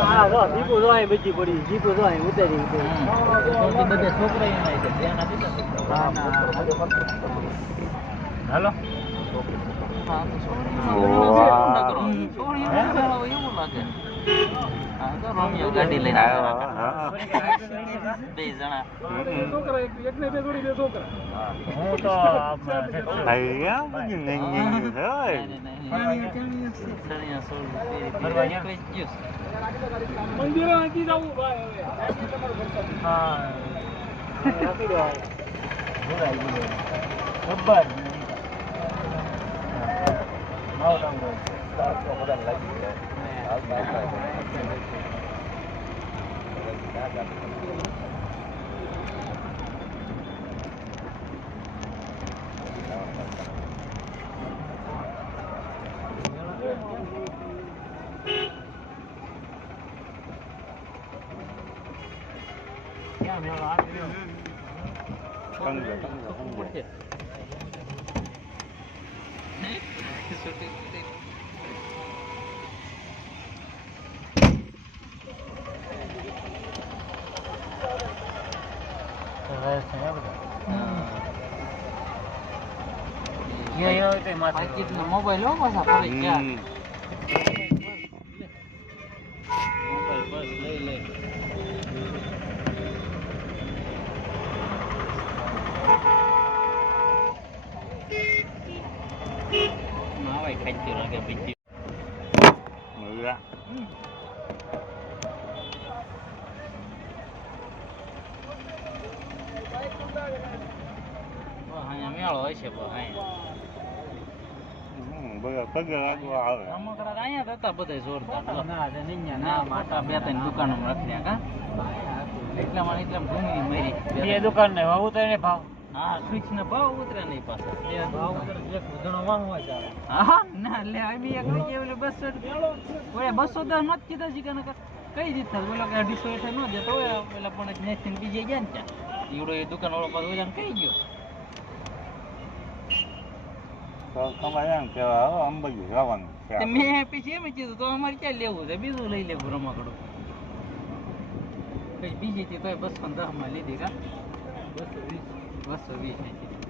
હા જો દીપો જો અહીં બચી પડી દીપો જો અહીં ઉતરી બધે છોકરા એના છે ધ્યાન આપી દે હાલો હા તો સોરી એવું લાગે હા તો રોમિયો ગાડી લઈને આવ્યા બે જણા છોકરા એકને બે જોડી બે છોકરા હું તો ભાઈ ગયા નહીં મંદિર આંકી જવું ભાઈ હા આપી દો ખબર क्या मेरा आ गया कंग पड़ते शूटिंग ये माथा कितना मोबाइल हो बस आप क्या मोबाइल बस ले ले भाई खाई लगे पीछे मजा हाँ मेळो હોય છે બધા પગે લાગવા આવે રમકડા અહીંયા હતા બધા જોરદાર ના ના માટા બે ત્રણ દુકાનોમાં રખ્યા કા એટલામાં ઘૂમી મરી બે દુકાન ને ભાવ ઉતરે ને ભાવ હા સ્વિચ ને ભાવ ઉતરે નહીં પાછા બે ભાવ ઉતરે એક ઘણો વાંગવા જાય હા ના લે આ બી એક કે ઓલે 200 ઓલે 210 મત કીધા છે કે કઈ રીત થાય ઓલો કે 250 એટલે ન દેતો ઓલા પણ નેશન બીજે ગયા ને ત્યાં ઈવડો એ દુકાન વાળો પાછો ઓલાને કહી ગયો તો તમારે એમ કેવા અંબાજી જવાનું છે મેં પછી એમ કીધું તો અમારે ક્યાં લેવું છે બીજું લઈ લેવું રમકડું કઈ બીજી થી તો 210 માં લીધી કા 220